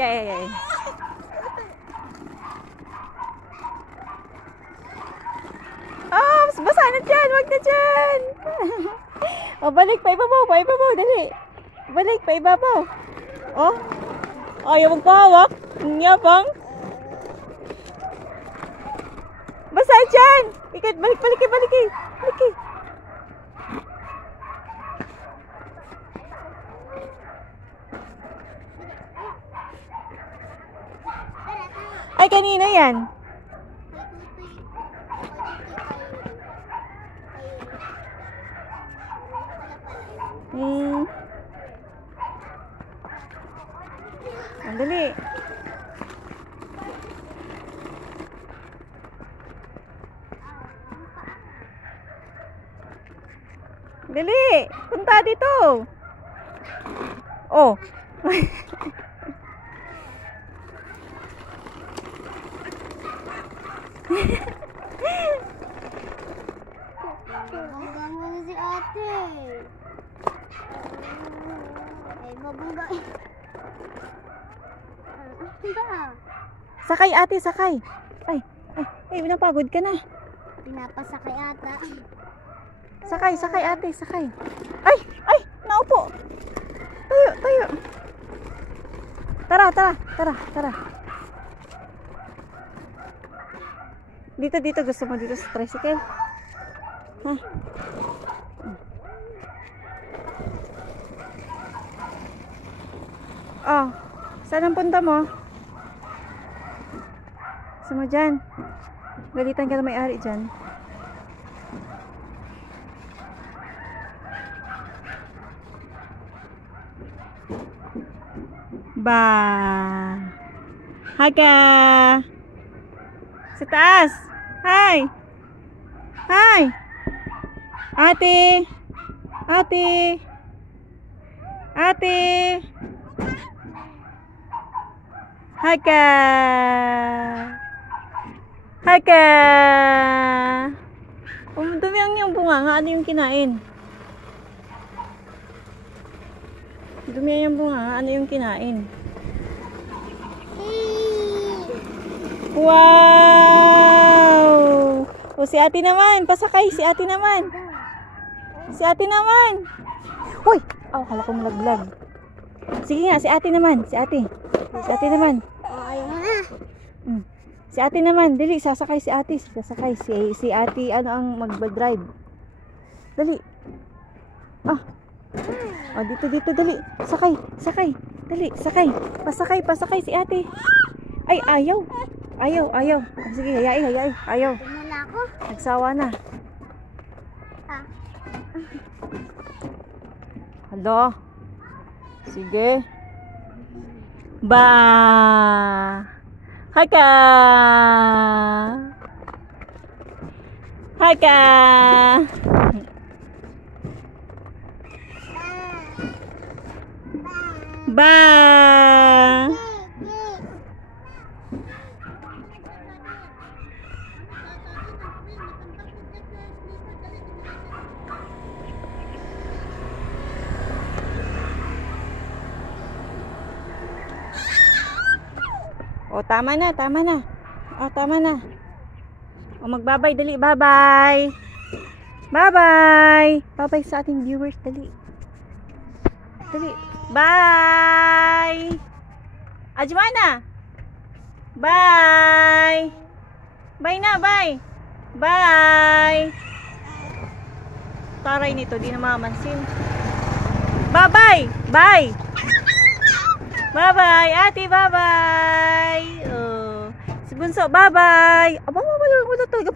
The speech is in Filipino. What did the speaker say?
Ay. Oh, basa na dyan. Wag na dyan. Oh, balik pa ibabaw. Dali. Balik pa ibabaw. Oh. Ayaw magpahawak. Nyabang. Basa dyan. Ikat, balik. Ay, kanina yan. Dali. Dali. Punta dito. Oh. Mabungga mo si ate. Ay, mabungga. Sakay ate, sakay. Ay, napagod ka na. Pinapasakay ata. Sakay ate, sakay. Ay, naupo. Tayo. Tara. Dito gusto mo dito sa tricycle? Ha? Oh, saan ang punta mo? Gusto mo dyan? Galitan ka na may-ari dyan. Haga! Sa taas! Hi! Ate! Haga! Dumi ang yung bunga. Ano yung kinain? Wow! O si ate naman, pasakay si ate naman. Hoy! Oh, kala ko malaglag. Sige nga, si ate naman. Oh, ayaw mo na. Si ate naman, dali, sasakay si ate. Si ate, ang magba-drive. Dali. Oh, dito, dali. Sakay. Dali, sakay. Pasakay si ate. Ay, ayaw. Sige, hayay. Ayaw. Tumula ako. Nagsawa na. Hello? Sige. Haka! O, tama na. O, magbabay, dali. Bye-bye sa ating viewers, dali. Bye! Ajmana! Bye! Bye! Taray nito, di na mamansin. Bye! Ate, bye-bye! Oh. Si Bunso, bye-bye! Aba, wala talaga